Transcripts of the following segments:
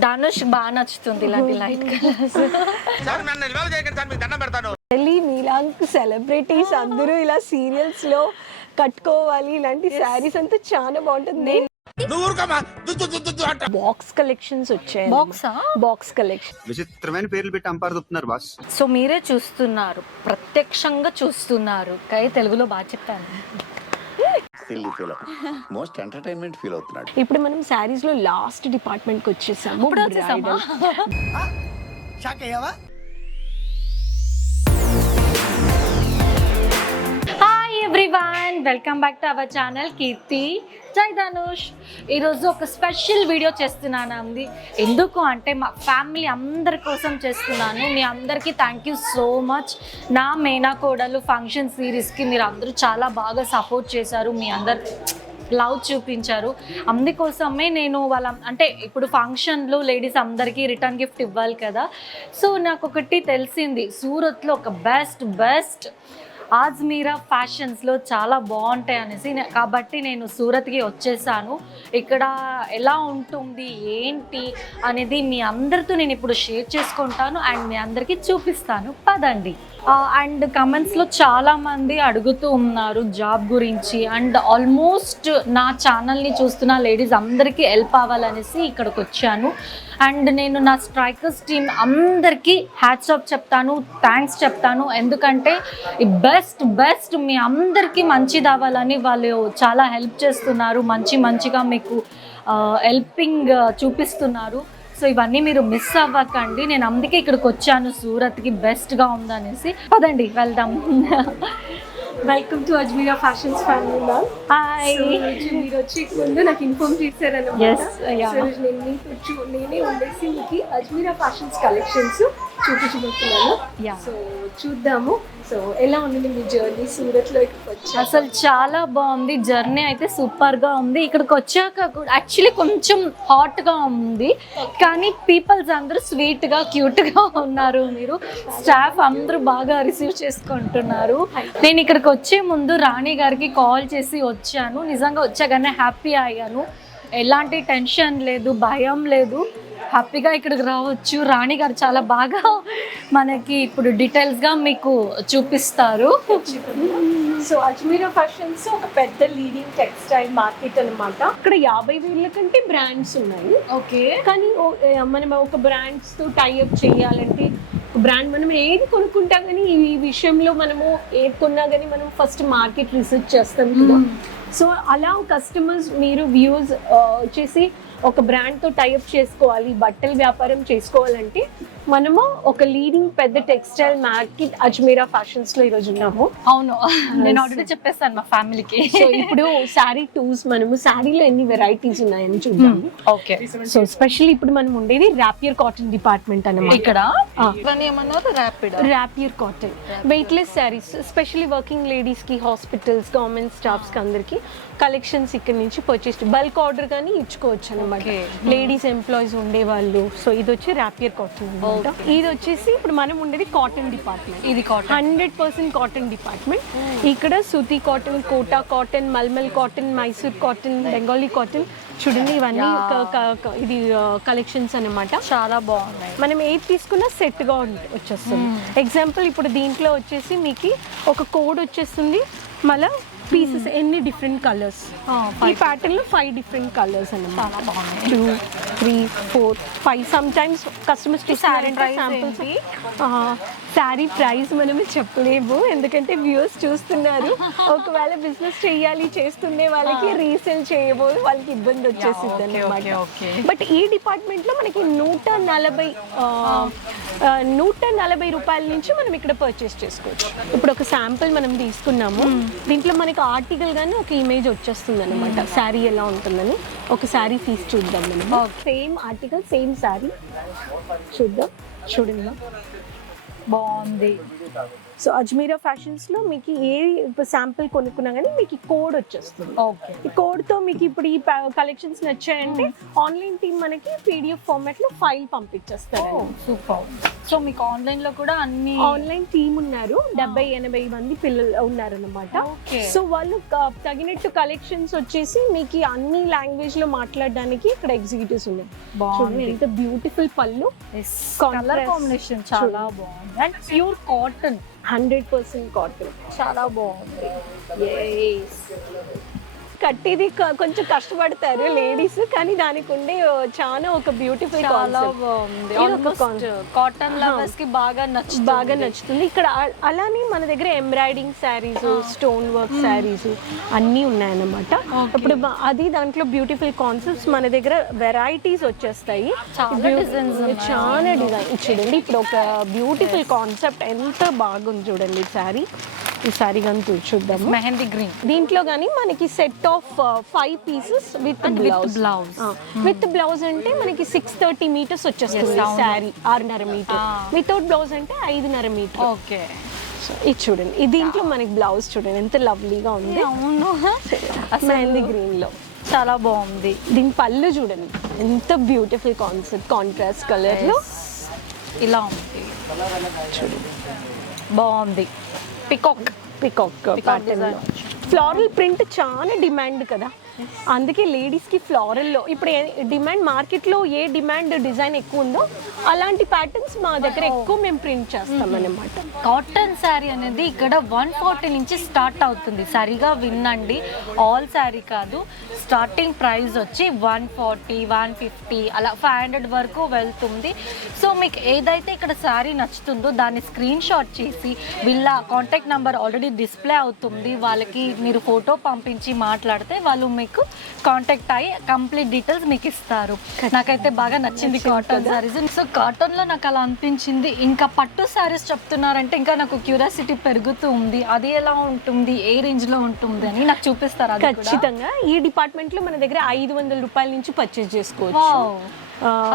ధనుష్ బాగా నచ్చుతుంది ఇలాంటి లైట్ కలర్స్. మీలాంటి సెలబ్రిటీస్ అందరూ ఇలా సీరియల్స్ లో కట్టుకోవాలి ఇలాంటి శారీస్ అంతా చాలా బాగుంటుంది. బాక్స్ కలెక్షన్స్ వచ్చాయి. బాక్స్ కలెక్షన్ విచిత్రమైన పేర్లు పెట్టి అంపారుతున్నారు బాస్. సో మీరే చూస్తున్నారు, ప్రత్యక్షంగా చూస్తున్నారు. కై తెలుగులో బాగా చెప్పాను. మోస్ట్ ఎంటర్టైన్మెంట్ ఫీల్ అవుతున్నాడు. ఇప్పుడు మనం శారీస్ లో లాస్ట్ డిపార్ట్మెంట్ కి వచ్చేసాము. Hi everyone, welcome back to our channel Keerthi Jai Dhanush. ఈరోజు ఒక స్పెషల్ వీడియో చేస్తున్నాను అంది. ఎందుకు అంటే మా ఫ్యామిలీ అందరి కోసం చేస్తున్నాను. మీ అందరికీ థ్యాంక్ యూ సో మచ్. నా మేనా కోడలు ఫంక్షన్ సిరీస్కి మీరు అందరూ చాలా బాగా సపోర్ట్ చేశారు, మీ అందరు లవ్ చూపించారు. అందుకోసమే నేను అంటే ఇప్పుడు ఫంక్షన్లో లేడీస్ అందరికీ రిటర్న్ గిఫ్ట్ ఇవ్వాలి కదా. సో నాకు ఒకటి తెలిసింది, సూరత్లో ఒక బెస్ట్ ఆజ్మీరా ఫ్యాషన్స్లో చాలా బాగుంటాయి అనేసి. కాబట్టి నేను సూరత్కి వచ్చేసాను. ఇక్కడ ఎలా ఉంటుంది ఏంటి అనేది మీ అందరితో నేను ఇప్పుడు షేర్ చేసుకుంటాను అండ్ మీ అందరికీ చూపిస్తాను. పదండి. అండ్ కమెంట్స్లో చాలామంది అడుగుతూ ఉన్నారు జాబ్ గురించి. అండ్ ఆల్మోస్ట్ నా ఛానల్ని చూస్తున్న లేడీస్ అందరికీ హెల్ప్ అవ్వాలనేసి ఇక్కడికి వచ్చాను. అండ్ నేను నా స్ట్రైకర్స్ టీమ్ అందరికీ హ్యాట్స్ ఆఫ్ చెప్తాను, థ్యాంక్స్ చెప్తాను. ఎందుకంటే ఈ బెస్ట్ మీ అందరికీ మంచిది అవ్వాలని వాళ్ళు చాలా హెల్ప్ చేస్తున్నారు, మంచిగా మీకు హెల్పింగ్ చూపిస్తున్నారు. సో ఇవన్నీ మీరు మిస్ అవ్వకండి. నేను అందుకే ఇక్కడికి వచ్చాను, సూరత్కి బెస్ట్గా ఉందనేసి. పదండి వెళ్దాం. Welcome to Ajmeera fashions family ma'am. Hi. మీరు వచ్చే ముందు నాకు ఇన్ఫార్మ్ చేశారన్నమాట. నేనే ఉండేసి మీకు అజ్మీరా ఫ్యాషన్స్ కలెక్షన్స్ చూపించబోతున్నాను. సో చూద్దాము. సో ఎలా ఉంది మీ జర్నీ సూరత్లో? ఇక్కడికి వచ్చి అసలు చాలా బాగుంది. జర్నీ అయితే సూపర్గా ఉంది. ఇక్కడికి వచ్చాక కూడా యాక్చువల్లీ కొంచెం హాట్గా ఉంది, కానీ పీపుల్స్ అందరూ స్వీట్గా క్యూట్గా ఉన్నారు. మీరు స్టాఫ్ అందరూ బాగా రిసీవ్ చేసుకుంటున్నారు. నేను ఇక్కడికి వచ్చే ముందు రాణి గారికి కాల్ చేసి వచ్చాను. నిజంగా వచ్చాకనే హ్యాపీ అయ్యాను. ఎలాంటి టెన్షన్ లేదు, భయం లేదు, హ్యాపీగా ఇక్కడికి రావచ్చు. రాణి గారు చాలా బాగా మనకి ఇప్పుడు డీటెయిల్స్గా మీకు చూపిస్తారు. సో అజ్మీరా ఫ్యాషన్స్ ఒక పెద్ద లీడింగ్ టెక్స్టైల్ మార్కెట్ అన్నమాట. అక్కడ 50,000 కంటే బ్రాండ్స్ ఉన్నాయి. ఓకే. కానీ మనం ఒక బ్రాండ్స్తో టైఅప్ చేయాలంటే బ్రాండ్ మనం ఏది కొనుక్కుంటా కానీ ఈ విషయంలో మనము ఏది కొన్నా కానీ మనం ఫస్ట్ మార్కెట్ రీసెర్చ్ చేస్తాం కదా. సో అలా కస్టమర్స్ మీరు వ్యూస్ వచ్చేసి ఒక బ్రాండ్తో టైఅప్ చేసుకోవాలి, బట్టల వ్యాపారం చేసుకోవాలంటే మనము ఒక లీడింగ్ పెద్ద టెక్స్టైల్ మార్కెట్ అజ్మీరా ఫ్యాషన్స్ లో ఈరోజు ఉన్నాము. అవును, నేను ఆల్రెడీ చెప్పేస్తాను మా ఫ్యామిలీకి. సో ఇప్పుడు శారీ టూస్, మనము శారీలో ఎన్ని వెరైటీస్ ఉన్నాయని చూద్దాము. ఓకే. సో స్పెషల్లీ ఇప్పుడు మనం ఉండేది ర్యాపియర్ కాటన్ డిపార్ట్మెంట్ అన్నమాట. ఇక్కడ rapier cotton weightless saris, specially working ladies కి, హాస్పిటల్స్, గవర్నమెంట్ స్టాఫ్స్ కి అందరికి కలెక్షన్స్ ఇక్కడ నుంచి పర్చేస్ బల్క్ ఆర్డర్ కానీ ఇచ్చుకోవచ్చు అనమాట. లేడీస్ ఎంప్లాయీస్ ఉండేవాళ్ళు. సో ఇది వచ్చి ర్యాపియర్ కాటన్ అనమాట. ఇది వచ్చేసి ఇప్పుడు మనం ఉండేది కాటన్ డిపార్ట్మెంట్. ఇది 100% కాటన్ డిపార్ట్మెంట్. ఇక్కడ సూతి cotton, Kota cotton, mulmul cotton, Mysore cotton, Bengali cotton, చూడండి ఇవన్నీ ఇది కలెక్షన్స్ అన్నమాట. చాలా బాగున్నాయి. మనం ఏది తీసుకున్నా సెట్ గా వచ్చేస్తుంది. ఎగ్జాంపుల్ ఇప్పుడు దీంట్లో వచ్చేసి మీకు ఒక కోడ్ వచ్చేస్తుంది, మళ్ళీ పీసెస్ ఎన్ని డిఫరెంట్ కలర్స్. ఈ ప్యాటర్న్ లో 5 డిఫరెంట్ కలర్స్ అన్నమాట. 2, 3, 4, 5 some times customers sari price మనమే చెప్పలేము, ఎందుకంటే వ్యూవర్స్ చూస్తున్నారు. ఒకవేళ బిజినెస్ చేయాలి చేస్తుండే వాళ్ళకి రీసేల్ చేయబోదు, వాళ్ళకి ఇబ్బంది వచ్చేసింది అన్నమాట. బట్ ఈ డిపార్ట్మెంట్ లో మనకి 140 రూపాయల నుంచి మనం ఇక్కడ పర్చేస్ చేసుకోవచ్చు. ఇప్పుడు ఒక శాంపుల్ మనం తీసుకున్నాము. దీంట్లో మనకి ఆర్టికల్ గానీ ఒక ఇమేజ్ వచ్చేస్తుంది అనమాట, శారీ ఎలా ఉంటుందని. ఒక శారీ తీసి చూద్దాం మనం. సేమ్ ఆర్టికల్, సేమ్ శారీ చూద్దాం. చూడండి బాగుంది. సో అజ్మీరా ఫ్యాషన్స్ లో మీకు ఏ శాంపిల్ కొనుక్కున్నా కానీ మీకు కోడ్ వచ్చేస్తుంది. ఓకే. ఈ కోడ్ తో మీకు ఇప్పుడు ఈ కలెక్షన్స్ నచ్చాయంటే ఆన్లైన్ టీమ్ మనకి పీడిఎఫ్ ఫార్మాట్ లో ఫైల్ పంపించేస్తారు. సూపర్. సో మీకు ఆన్లైన్ లో కూడా అన్ని ఆన్లైన్ టీమ్ ఉన్నారు, 70-80 మంది పిల్లలు ఉన్నారన్నమాట. Okay. సో వాళ్ళు తగినట్టు కలెక్షన్స్ వచ్చేసి మీకు అన్ని లాంగ్వేజ్ లో మాట్లాడడానికి ఇక్కడ ఎగ్జిక్యూటివ్స్ ఉన్నాయి. చూడండి ఎంత బ్యూటిఫుల్ పళ్ళు, కలర్ కాంబినేషన్ చాలా బాగుంది అండ్ ప్యూర్ కాటన్, 100% కాటన్, చాలా బాగుంది. కట్టేది కొంచెం కష్టపడతారు లేడీస్, కానీ దానికి ఉండే చాలా ఒక బ్యూటిఫుల్ చాలా బాగుంది. ఆల్మోస్ట్ కాటన్ లవర్స్ కి బాగా నచ్చుతుంది. ఇక్కడ అలానే మన దగ్గర embroidering saris, stone work saris అన్నీ ఉన్నాయన్నమాట. ఇప్పుడు అది దాంట్లో బ్యూటిఫుల్ కాన్సెప్ట్స్ మన దగ్గర వెరైటీస్ వచ్చేస్తాయి. చాలా డిజైన్ చూడండి. ఇప్పుడు ఒక బ్యూటిఫుల్ కాన్సెప్ట్ ఎంత బాగుంది చూడండి. ఈ శారీ కానీ చూద్దాము. మెహందీ గ్రీన్. దీంట్లో కానీ మనకి set of 5 pieces with blouse. With blouse అంటే మనకి 630 మీటర్స్ వచ్చేస్తుంది శారీ, 6.5 మీటర్. వితౌట్ బ్లౌజ్ అంటే 5.5 మీటర్. ఓకే. ఇది చూడండి, ఈ దీంట్లో మనకి బ్లౌజ్ చూడండి ఎంత లవ్లీగా ఉంది. అవును, మెహందీ గ్రీన్ లో చాలా బాగుంది. దీని పళ్ళు చూడండి ఎంత బ్యూటిఫుల్ కాన్సెప్ట్, కాంట్రాస్ట్ కలర్ లో ఇలా ఉంది చూడండి, బాగుంది. పికాక్ ప్యాటర్న్ లో ఫ్లోరల్ ప్రింట్ చాలా డిమాండ్ కదా, అందుకే లేడీస్కి ఫ్లోరల్లో ఇప్పుడు డిమాండ్ మార్కెట్లో ఏ డిమాండ్ డిజైన్ ఎక్కువ ఉందో అలాంటి ప్యాటర్న్స్ మా దగ్గర ఎక్కువ మేము ప్రింట్ చేస్తాం అన్నమాట. కాటన్ శారీ అనేది ఇక్కడ 140 నుంచి స్టార్ట్ అవుతుంది. సరిగా వినండి, ఆల్ శారీ కాదు, స్టార్టింగ్ ప్రైస్ వచ్చి 140, 150 అలా 500 వరకు వెళ్తుంది. సో మీకు ఏదైతే ఇక్కడ శారీ నచ్చుతుందో దాన్ని స్క్రీన్ షాట్ చేసి వీళ్ళ కాంటాక్ట్ నెంబర్ ఆల్రెడీ డిస్ప్లే అవుతుంది, వాళ్ళకి మీరు ఫోటో పంపించి మాట్లాడితే వాళ్ళు మీకు కాంటాక్ట్ అయ్యి కంప్లీట్ డీటెయిల్స్ మీకు ఇస్తారు. నాకైతే బాగా నచ్చింది కాటన్ శారీస్. సో కాటన్ లో నాకు అలా అనిపించింది. ఇంకా పట్టు శారీస్ చెప్తున్నారంటే ఇంకా నాకు క్యూరియాసిటీ పెరుగుతూ ఉంది. అది ఎలా ఉంటుంది, ఏ రేంజ్ లో ఉంటుంది అని నాకు చూపిస్తారా? ఖచ్చితంగా. ఈ డిపార్ట్మెంట్ లో మన దగ్గర 500 రూపాయల నుంచి పర్చేస్ చేసుకోవచ్చు.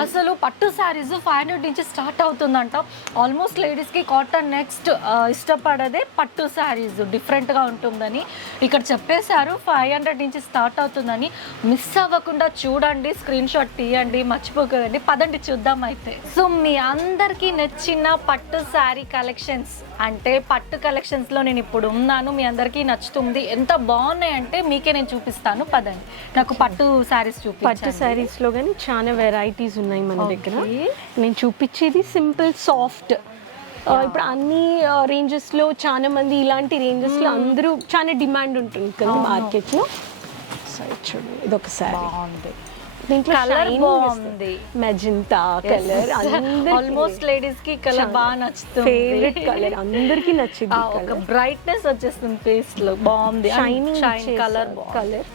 అసలు పట్టు శారీస్ 500 నుంచి స్టార్ట్ అవుతుందంట. ఆల్మోస్ట్ లేడీస్కి కాటన్ నెక్స్ట్ ఇష్టపడదే పట్టు శారీస్, డిఫరెంట్గా ఉంటుందని ఇక్కడ చెప్పేశారు. 500 నుంచి స్టార్ట్ అవుతుందని. మిస్ అవ్వకుండా చూడండి, స్క్రీన్ షాట్ తీయండి, మర్చిపోకదండి. పదండి చూద్దాం అయితే. సో మీ అందరికీ నచ్చిన పట్టు శారీ కలెక్షన్స్ అంటే పట్టు కలెక్షన్స్లో నేను ఇప్పుడు ఉన్నాను, మీ అందరికీ నచ్చుతుంది. ఎంత బాగున్నాయంటే మీకే నేను చూపిస్తాను, పదండి. నాకు పట్టు శారీస్ పట్టు శారీస్లో కానీ చాలా వెరైటీస్ ఉన్నాయి మన దగ్గర. నేను చూపించేది సింపుల్ సాఫ్ట్. ఇప్పుడు అన్ని రేంజెస్లో చాలా మంది ఇలాంటి రేంజెస్లో అందరూ చాలా డిమాండ్ ఉంటుంది కదా మార్కెట్లో. చూడండి ఇది ఒక శారీ బాగుంది, దీంట్లో కలర్ బాగుంది, మెజెంటా కలర్. ఆల్మోస్ట్ లేడీస్ కి కలర్ బాగా నచ్చుతుంది, ఫేవరెట్ కలర్, అందరికి నచ్చింది. ఒక బ్రైట్నెస్ వచ్చేస్తుంది ఫేస్ లో, బాగుంది. Shining colour.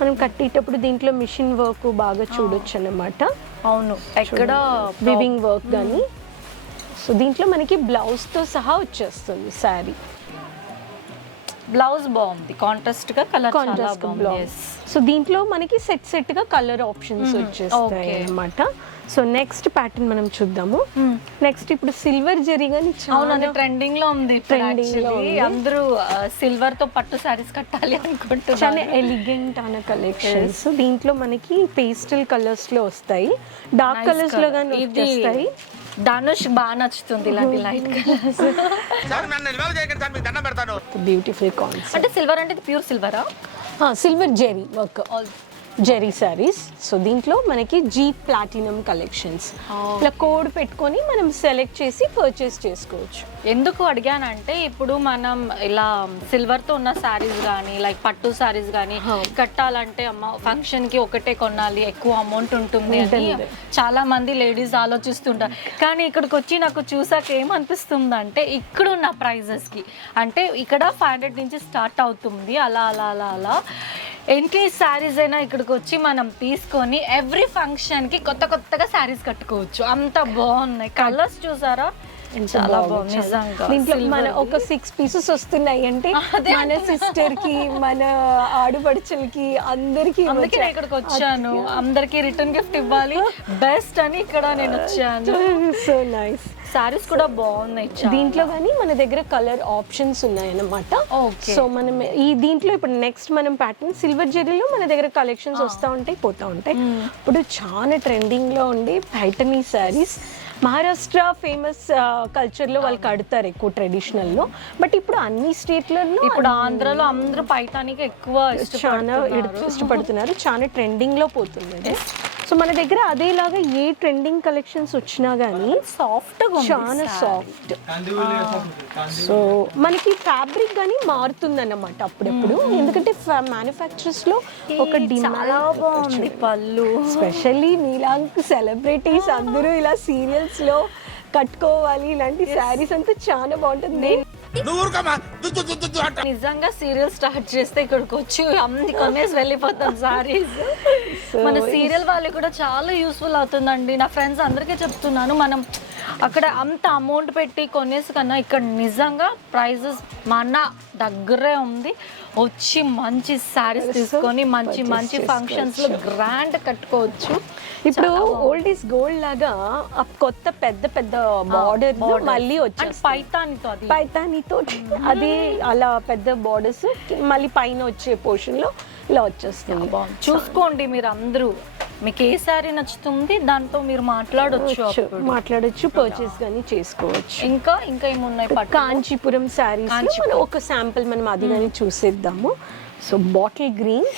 మనం కట్టేటప్పుడు దీంట్లో మిషన్ వర్క్ బాగా చూడొచ్చు అన్నమాట. అవును, ఎక్కడ వివింగ్ వర్క్ కానీ. సో దీంట్లో మనకి బ్లౌజ్ తో సహా వచ్చేస్తుంది శారీ. బ్లౌజ్ బాగుంది, కాంట్రాస్ట్ గా కలర్ చాలా బాగుంది. సో దీంట్లో మనకి సెట్ గా కలర్ ఆప్షన్స్ వచ్చేస్తాయి అన్నమాట. సో నెక్స్ట్ ప్యాటర్న్ మనం చూద్దాము. నెక్స్ట్ ఇప్పుడు సిల్వర్ జరీ గాని చాలా ట్రెండింగ్ లో ఉంది. అందరూ సిల్వర్ తో పట్టు సారీస్ కట్టాలి అనుకుంటున్నారు. చాలా ఎలిగెంట్ అనే కలెక్షన్స్. దీంట్లో మనకి పేస్టల్ కలర్స్ లో వస్తాయి, డార్క్ కలర్స్ లో గాని వస్తాయి. ధనుష్ బాగా నచ్చుతుంది ఇలాంటి లైట్ కలర్స్. Beautiful concept. అంటే సిల్వర్ అంటే ప్యూర్ సిల్వరా? Silver zari work, zari saris. So దీంట్లో మనకి జీ ప్లాటినం కలెక్షన్స్. ఇలా కోడ్ పెట్టుకొని మనం సెలెక్ట్ చేసి పర్చేస్ చేసుకోవచ్చు. ఎందుకు అడిగానంటే ఇప్పుడు మనం ఇలా సిల్వర్తో ఉన్న శారీస్ కానీ లైక్ పట్టు శారీస్ కానీ కట్టాలంటే అమ్మ ఫంక్షన్కి ఒకటే కొనాలి, ఎక్కువ అమౌంట్ ఉంటుంది అని చాలా మంది లేడీస్ ఆలోచిస్తుంటారు. కానీ ఇక్కడికి వచ్చి నాకు చూసాక ఏమనిపిస్తుంది అంటే ఇక్కడున్న ప్రైజెస్కి అంటే ఇక్కడ 500 నుంచి స్టార్ట్ అవుతుంది. అలా అలా అలా అలా ఎన్ని శారీస్ అయినా ఇక్కడికి వచ్చి మనం తీసుకొని ఎవ్రీ ఫంక్షన్కి కొత్తగా శారీస్ కట్టుకోవచ్చు. అంత బాగున్నాయి. కలర్స్ చూసారా చాలా బాగుంది నిజంగా. దీంట్లో మన Silver ఒక 6 పీసెస్ వస్తున్నాయి అంటే మన సిస్టర్ కి మన ఆడుపడుచులకి అందరికి అందుకే నేను ఇక్కడికి వచ్చాను, అందరికి రిటర్న్ గిఫ్ట్ ఇవ్వాలి బెస్ట్ అని ఇక్కడ నేను వచ్చాను. So nice. సారీస్ కూడా బాగున్నాయి చాలా. దీంట్లో కానీ మన దగ్గర కలర్ ఆప్షన్స్ ఉన్నాయన్నమాట. Okay. సో మనం ఈ దీంట్లో ఇప్పుడు నెక్స్ట్ మనం ప్యాటర్న్ సిల్వర్ జెరీలో మన దగ్గర కలెక్షన్స్ వస్తూ ఉంటాయి పోతూ ఉంటాయి. ఇప్పుడు చాలా ట్రెండింగ్ లో ఉండి పైటనీ శారీస్ మహారాష్ట్ర ఫేమస్ కల్చర్ లో వాళ్ళు కడతారు ఎక్కువ ట్రెడిషనల్ లో. బట్ ఇప్పుడు అన్ని స్టేట్లలో ఇప్పుడు ఆంధ్రలో అందరూ పైతానికి ఎక్కువ చాలా ఇష్టపడుతున్నారు, చాలా ట్రెండింగ్ లో పోతుంది. సో మన దగ్గర అదేలాగా ఏ ట్రెండింగ్ కలెక్షన్స్ వచ్చినా కానీ సాఫ్ట్ చాలా సాఫ్ట్. సో మనకి ఫ్యాబ్రిక్ కానీ మారుతుంది అన్నమాట అప్పుడప్పుడు, ఎందుకంటే మ్యానుఫ్యాక్చర్స్ లో ఒక చాలా బాగుంది పళ్ళు. స్పెషల్లీ మీలాంటి సెలబ్రిటీస్ అందరూ ఇలా సీరియల్స్ లో కట్టుకోవాలి ఇలాంటి శారీస్ అంతా చాలా బాగుంటుంది. నిజంగా సీరియల్ స్టార్ట్ చేస్తే ఇక్కడికి వచ్చి అన్ని కొనేసి వెళ్ళిపోతాం సారీస్. మన సీరియల్ వాళ్ళు కూడా చాలా యూస్ఫుల్ అవుతుందండి. నా ఫ్రెండ్స్ అందరికీ చెప్తున్నాను, మనం అక్కడ అంత అమౌంట్ పెట్టి కొనేసి కన్నా ఇక్కడ నిజంగా ప్రైజెస్ మన దగ్గరే ఉంది. వచ్చి మంచి శారీస్ తీసుకొని మంచి మంచి ఫంక్షన్స్ లో గ్రాండ్ కట్టుకోవచ్చు. ఇప్పుడు ఓల్డ్ ఈస్ గోల్డ్ లాగా ఆ కొత్త పెద్ద పెద్ద బార్డర్ మళ్ళీ వచ్చేసి పైతానితో అది అలా పెద్ద బార్డర్స్ మళ్ళీ పైన వచ్చే పోర్షన్ లో ఇలా వచ్చేస్తుంది. చూసుకోండి మీరు అందరూ, మీకు ఏ శారీ నచ్చుతుంది దాంతో మీరు మాట్లాడొచ్చు, పర్చేస్ కానీ చేసుకోవచ్చు. ఇంకా ఇంకా ఏమున్నాయి? కాంచీపురం శారీస్ ఒక శాంపుల్ మనం అది కానీ చూసేద్దాము. సో బాటిల్ గ్రీన్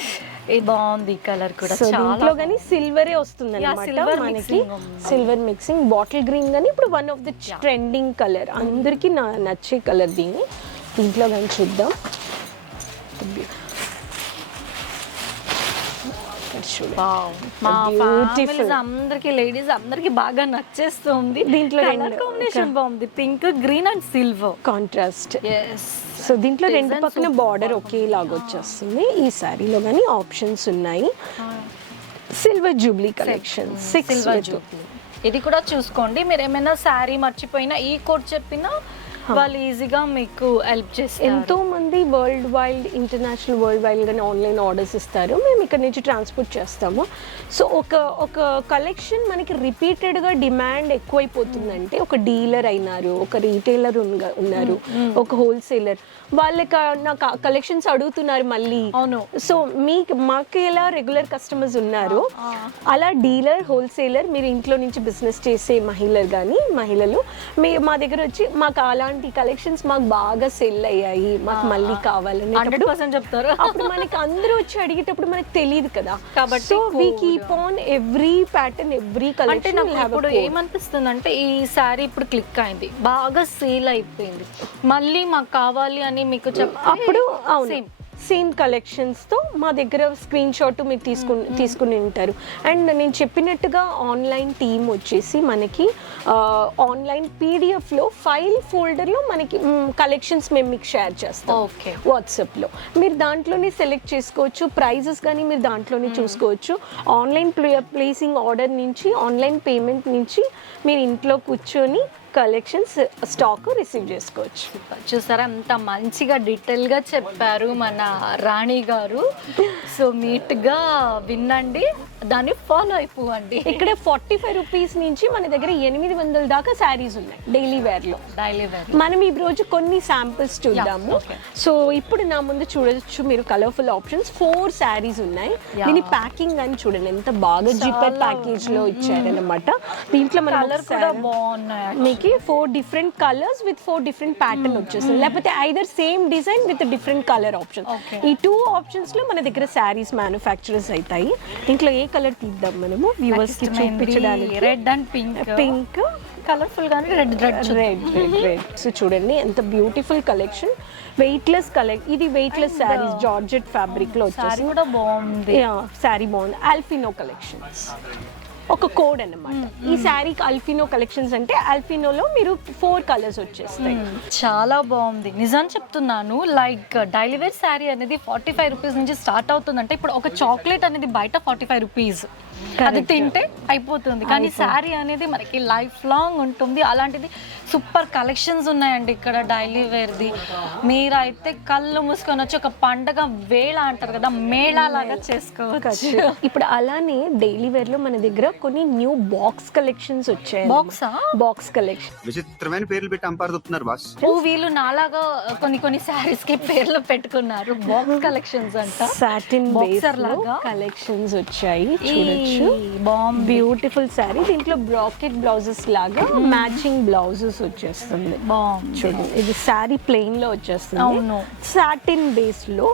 బాగుంది కలర్ కూడా. సో దీంట్లో కానీ సిల్వరే వస్తుంది అన్నమాట మనకి, సిల్వర్ మిక్సింగ్. బాటిల్ గ్రీన్ కానీ ఇప్పుడు one of the trending colour, అందరికి నచ్చే కలర్. దీంట్లో కానీ చూద్దాం. అందరికి లేడీస్ అందరికి బాగా నచ్చేస్తుంది. దీంట్లో కాంబినేషన్ బాగుంది, pink green and silver contrast. So దీంట్లో రెండు పక్కన బార్డర్ ఒకేలాగా వచ్చేస్తుంది. ఈ శారీలో కానీ ఆప్షన్స్ ఉన్నాయి. Silver Jubilee collection 6. ఇది కూడా చూసుకోండి. మీరు ఏమైనా శారీ మర్చిపోయినా ఈ కోడ్ చెప్పినా వాళ్ళు ఈజీగా మీకు హెల్ప్ చేస్తారు. ఎంతో మంది world wide, international world wide గానీ ఆన్లైన్ ఆర్డర్స్ ఇస్తారు, మేము ఇక్కడ నుంచి ట్రాన్స్పోర్ట్ చేస్తాము. సో ఒక కలెక్షన్ మనకి రిపీటెడ్గా డిమాండ్ ఎక్కువైపోతుందంటే ఒక డీలర్ అయినారు, ఒక రీటైలర్ ఉన్నారు, ఒక హోల్సేలర్, వాళ్ళకి నా కలెక్షన్స్ అడుగుతున్నారు మళ్ళీ. అవును. సో మాకు ఎలా రెగ్యులర్ కస్టమర్స్ ఉన్నారు అలా డీలర్, హోల్సేలర్, మీరు ఇంట్లో నుంచి బిజినెస్ చేసే మహిళలు మా దగ్గర వచ్చి మాకు అలాంటి కలెక్షన్స్ మాకు బాగా సెల్ అయ్యాయి, మాకు మళ్ళీ కావాలని 100% చెప్తారు. అప్పుడు మనకి అందరూ వచ్చి అడిగేటప్పుడు మనకి తెలియదు కదా, కాబట్టి so we keep on every pattern, every collection. ఇప్పుడు ఏమనిపిస్తుంది అంటే ఈ శారీ ఇప్పుడు క్లిక్ అయింది, బాగా సేల్ అయిపోయింది, మళ్ళీ మాకు కావాలి అని మీకు అప్పుడు అవును సేమ్ కలెక్షన్స్తో మా దగ్గర స్క్రీన్ షాట్ మీరు తీసుకుని ఉంటారు. అండ్ నేను చెప్పినట్టుగా ఆన్లైన్ టీమ్ వచ్చేసి మనకి ఆన్లైన్ పీడిఎఫ్లో ఫైల్ ఫోల్డర్లో మనకి కలెక్షన్స్ మేము మీకు షేర్ చేస్తాం. ఓకే. వాట్సాప్లో మీరు దాంట్లోనే సెలెక్ట్ చేసుకోవచ్చు, ప్రైజెస్ కానీ మీరు దాంట్లోనే చూసుకోవచ్చు. ఆన్లైన్ ప్లేసింగ్ ఆర్డర్ నుంచి, ఆన్లైన్ పేమెంట్ నుంచి మీరు ఇంట్లో కూర్చొని కలెక్షన్స్ స్టాక్ రిసీవ్ చేసుకోవచ్చు. చూసారా ఎంత మంచిగా డీటెయిల్గా చెప్పారు మన రాణి గారు. సో నీట్గా వినండి, దాన్ని ఫాలో అయిపోవండి. ఇక్కడ 45 రూపీస్ నుంచి మన దగ్గర 800 దాకా శారీస్ ఉన్నాయి డైలీ వేర్లో. మనం ఈ రోజు కొన్ని శాంపిల్స్ చూద్దాము. సో ఇప్పుడు నా ముందు చూడొచ్చు మీరు కలర్ఫుల్ ఆప్షన్స్. 4 శారీస్ ఉన్నాయి. దీని ప్యాకింగ్ అని చూడండి ఎంత బాగా జిప్పర్ ప్యాకేజ్ లో ఇచ్చారనమాట. దీంట్లో మన మీకు 4 different colours with 4 different pattern వచ్చేస్తుంది, లేకపోతే either same design with different colour option. ఈ 2 ఆప్షన్స్ లో మన దగ్గర శారీస్ మ్యానుఫ్యాక్చరర్స్ అవుతాయి. దీంట్లో ఏ కలర్ తీద్దాం మనము వ్యూవర్స్ కి చూపించడానికి? రెడ్ అండ్ పింక్ కలర్ఫుల్ గానే రెడ్. సో చూడండి ఎంత బ్యూటిఫుల్ కలెక్షన్, వెయిట్లెస్ ఇది వెయిట్లెస్ శారీస్ జార్జెట్ ఫ్యాబ్రిక్ లో వచ్చేసి కూడా బాగుంది. శారీ బాగుంది. ఆల్ఫినో కలెక్షన్స్ ఒక కోడ్ అన్నమాట. ఈ శారీకి అల్ఫినో కలెక్షన్స్ అంటే అల్ఫినోలో మీరు 4 కలర్స్ వచ్చేస్తాయి. చాలా బాగుంది, నిజం చెప్తున్నాను. లైక్ డైలీ వేర్ శారీ అనేది 45 రూపీస్ నుంచి స్టార్ట్ అవుతుందంటే ఇప్పుడు ఒక చాక్లెట్ అనేది బయట 45 రూపీస్, అది తింటే అయిపోతుంది, కానీ శారీ అనేది మనకి లైఫ్ లాంగ్ ఉంటుంది. అలాంటిది సూపర్ కలెక్షన్స్ ఉన్నాయండి ఇక్కడ డైలీ వేర్ది. మీరైతే కళ్ళు మూసుకొని వచ్చి ఒక పండగ వేళ అంటారు కదా, మేళా లాగా చేసుకోవచ్చు. ఇప్పుడు అలానే డైలీ వేర్ లో మన దగ్గర కొన్ని న్యూ బాక్స్ కలెక్షన్స్ వచ్చాయి. బాక్స్ కలెక్షన్ విచిత్రమైన పేర్లు పెట్టి అంపారుతున్నారు బాస్. వీళ్ళు నాలాగా కొన్ని శారీస్ కి పేర్లు పెట్టుకున్నారు. బాక్స్ కలెక్షన్స్ అంట, సాటిన్ బాక్సర్ లాగా కలెక్షన్స్ వచ్చాయి. చూడొచ్చు, బ్యూటిఫుల్ శారీ. దీంట్లో బ్రాకెట్ బ్లౌజెస్ లాగా మ్యాచింగ్ బ్లౌజెస్ వచ్చేస్తుంది. చూడండి, ఇది శారీ ప్లెయిన్ లో వచ్చేస్తుంది. అవును, సాటిన్ బేస్ లో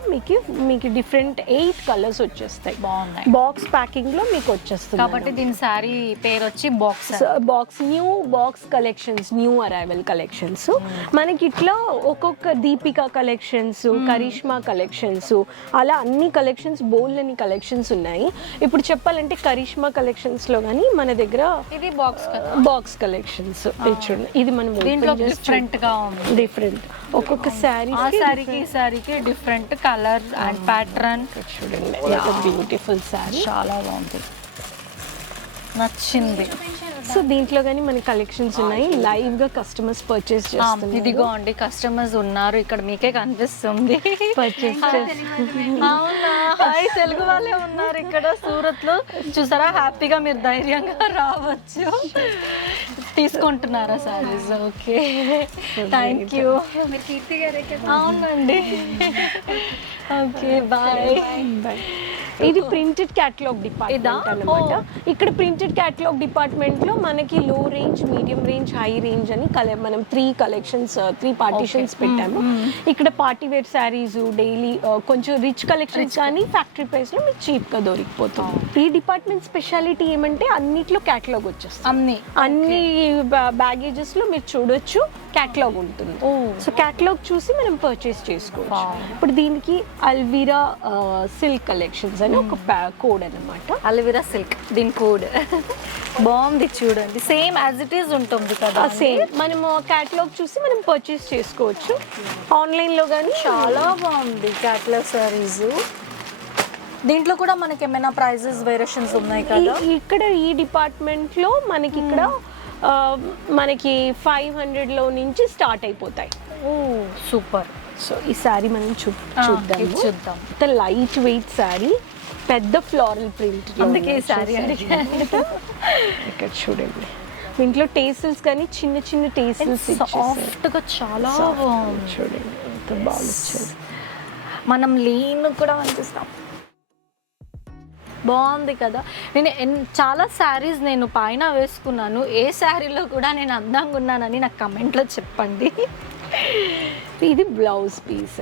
మీకు డిఫరెంట్ 8 కలర్స్ వచ్చేస్తాయి. బాగున్నాయి. బాక్స్ ప్యాకింగ్ లో మీకు వచ్చేస్తుంది కాబట్టి దీని శారీ పేరు వచ్చి box new box collections, new arrival collections. మనకి ఇట్లా ఒక్కొక్క దీపికా కలెక్షన్స్, కరిష్మా కలెక్షన్స్, అలా అన్ని కలెక్షన్స్, బోల్డ్ అని కలెక్షన్స్ ఉన్నాయి. ఇప్పుడు చెప్పాలంటే కరిష్మా కలెక్షన్స్ లో కానీ మన దగ్గర ఇది బాక్స్ కలెక్షన్స్. ఇది మనం దీంట్లో డిఫరెంట్ గా ఉంది. డిఫరెంట్ ఒక్కొక్క శారీ, ఆ శారీకి డిఫరెంట్ కలర్ అండ్ ప్యాటర్న్. చూడండి, బ్యూటిఫుల్ శారీ, చాలా బాగుంది, నచ్చింది. సో దీంట్లో కానీ మన కలెక్షన్స్ ఉన్నాయి. లైవ్ గా కస్టమర్స్ పర్చేస్ చేస్తున్నారు. ఇదిగో అండి, కస్టమర్స్ ఉన్నారు ఇక్కడ, మీకే కనిపిస్తుంది. అవునా, హాయ్, తెలుగు వాళ్ళే ఉన్నారు ఇక్కడ సూరత్ లో. చూసారా, హ్యాపీగా మీరు ధైర్యంగా రావచ్చు. తీసుకుంటున్నారా సారీస్? Okay, thank you. మీరు కీర్తి గారే కదా? అవునండి. Okay, bye. ఇది ప్రింటెడ్ క్యాటలాగ్ డిపార్ట్మెంట్ అన్నమాట. ఇక్కడ ప్రింటెడ్ క్యాటలాగ్ డిపార్ట్మెంట్ లో మనకి low range, medium range, high range అని మనం 3 పార్టీషన్స్ పెట్టాము. ఇక్కడ పార్టీ వేర్ శారీస్, డైలీ కొంచెం రిచ్ కలెక్షన్స్ కానీ ఫ్యాక్టరీ ప్రైస్ లో మీకు చీప్ గా దొరికిపోతుంది. ఈ డిపార్ట్మెంట్ స్పెషాలిటీ ఏమంటే అన్నిట్లో క్యాటలాగ్ వచ్చేస్తుంది. అన్ని బ్యాగేజెస్ లో మీరు చూడొచ్చు క్యాటలాగ్ ఉంటుంది. సో క్యాటలాగ్ చూసి మనం పర్చేస్ చేసుకోవచ్చు. ఇప్పుడు దీనికి అల్వీరా సిల్క్ కలెక్షన్స్ అని ఒక కోడ్ అన్నమాట. అల్వీరా సిల్క్ దీని కోడ్. బాగుంది చూడండి, సేమ్ యాజ్ ఇట్ ఈస్ ఉంటుంది కదా. సేమ్ మనము క్యాటలాగ్ చూసి మనం పర్చేస్ చేసుకోవచ్చు ఆన్లైన్ లో కానీ. చాలా బాగుంది క్యాటలాగ్ సారీస్. దీంట్లో కూడా మనకి ఏమైనా ప్రైజెస్ వేరియేషన్స్ ఉన్నాయి కదా? ఇక్కడ ఈ డిపార్ట్మెంట్ లో మనకి ఇక్కడ మనకి 500 లో నుంచి స్టార్ట్ అయిపోతాయి. సూపర్. సో ఈ శారీ మనం చూద్దాం. లైట్ వెయిట్ శారీ, పెద్ద ఫ్లోరల్ ప్రింట్. అందుకే ఈ శారీ ఇక్కడ చూడండి, దీంట్లో టేసిల్స్ కానీ చిన్న చిన్న టేసిల్స్ సాఫ్ట్ గా చాలా బాగుంది. చూడండి ఎంత బాగా వచ్చారు. మనం లీన్ కూడా అనిపిస్తాం. బాగుంది కదా. నేను చాలా శారీస్ నేను పైన వేసుకున్నాను. ఏ శారీలో కూడా నేను అందంగా ఉన్నానని నాకు కమెంట్లో చెప్పండి. ఇది blouse piece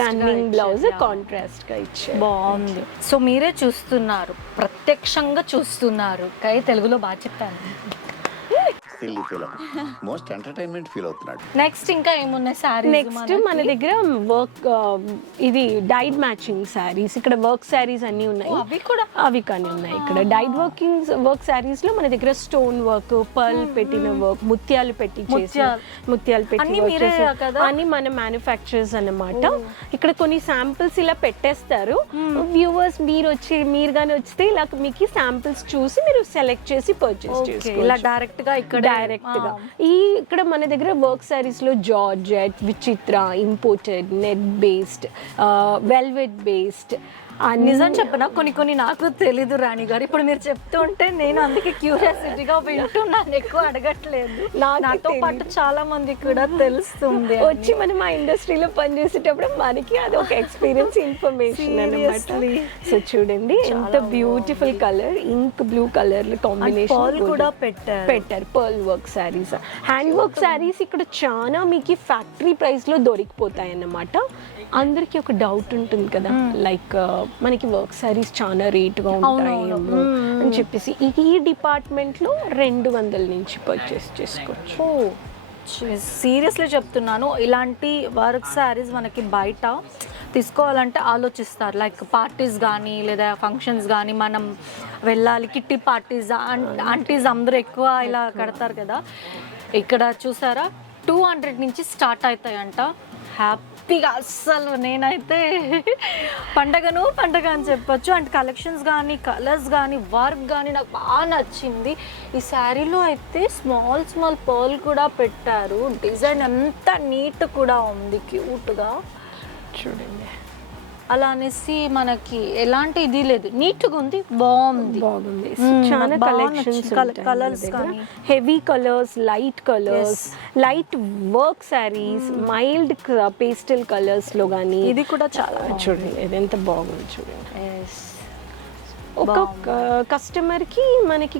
running blouse contrast గా ఇచ్చారు. బాగుంది. సో మీరే చూస్తున్నారు, ప్రత్యక్షంగా చూస్తున్నారు. తెలుగులో బాగా చెప్పాను. మోస్ట్ ఎంటర్టైన్మెంట్ ఫీల్ అవుతున్నాడు. నెక్స్ట్ ఇంకా ఏమున్నాయి సారీస్? నెక్స్ట్ మన దగ్గర వర్క్, ఇది డైడ్ మ్యాచింగ్ సారీస్. ఇక్కడ వర్క్ సారీస్ అన్ని ఉన్నాయి. అవి కానీ ఉన్నాయి ఇక్కడ. డైడ్ వర్క్ సారీస్ లో మన దగ్గర స్టోన్ వర్క్, పర్ల్ పెట్టిన వర్క్, ముత్యాలు పెట్టి అని మన మ్యానుఫ్యాక్చరర్స్ అన్నమాట. ఇక్కడ కొన్ని శాంపిల్స్ ఇలా పెట్టేస్తారు. వ్యూవర్స్ మీరు కానీ వస్తే ఇలా మీకు శాంపిల్స్ చూసి మీరు సెలెక్ట్ చేసి పర్చేస్ చేసుకోవచ్చు. ఇలా డైరెక్ట్ గా ఇక్కడ మన దగ్గర వర్క్ సారీస్ లో జార్జెట్, విచిత్ర, imported, net based, velvet based. నిజం చెప్పనా, కొన్ని నాకు తెలీదు రాణి గారు. ఇప్పుడు మీరు చెప్తుంటే నేను అందుకే క్యూరియాసిటీగా వింటున్నాను, ఎక్కువ అడగట్లేదు. నాతో పాటు చాలా మంది కూడా తెలుస్తుంది. వచ్చి మనం ఆ ఇండస్ట్రీలో పనిచేసేటప్పుడు మనకి అది ఒక ఎక్స్పీరియన్స్, ఇన్ఫర్మేషన్ అన్నమాట. సో చూడండి ఎంత beautiful colour, ink blue colour combination కూడా పెట్టారు. Pearl work saris, hand work saris ఇక్కడ చాలా మీకు ఫ్యాక్టరీ ప్రైస్ లో దొరికిపోతాయి అన్నమాట. అందరికి ఒక డౌట్ ఉంటుంది కదా, లైక్ మనకి వర్క్ సారీస్ చాలా రేటుగా ఉంటాయి అని చెప్పేసి ఈ డిపార్ట్మెంట్ లో 200 నుంచి పర్చేస్ చేసుకోవచ్చు. సీరియస్లీ చెప్తున్నాను, ఇలాంటి వర్క్ సారీస్ మనకి బయట తీసుకోవాలంటే ఆలోచిస్తారు. లైక్ పార్టీస్ కానీ లేదా ఫంక్షన్స్ కానీ మనం వెళ్ళాలి, కిట్టి పార్టీస్, ఆంటీస్ అందరూ ఎక్కువ ఇలా కడతారు కదా. ఇక్కడ చూసారా 200 నుంచి స్టార్ట్ అవుతాయంట. హ్యాపీగా అస్సలు నేనైతే పండగ అని చెప్పొచ్చు. అండ్ కలెక్షన్స్ కానీ కలర్స్ కానీ వర్క్ కానీ నాకు బాగా నచ్చింది. ఈ శారీలో అయితే స్మాల్ పర్ల్ కూడా పెట్టారు. డిజైన్ ఎంత నీట్ కూడా ఉంది, క్యూట్గా చూడండి. అలా అనేసి మనకి ఎలాంటి ఇది లేదు, నీట్గా ఉంది, బాగుంది. చాలా కలెక్షన్స్, కలర్స్ కానీ heavy colours, light colours, light work saris, mild pastel colours లో కానీ ఇది కూడా చాలా చూడండి, ఇది ఎంత బాగుంది చూడండి. ఒక కస్టమర్ కి మనకి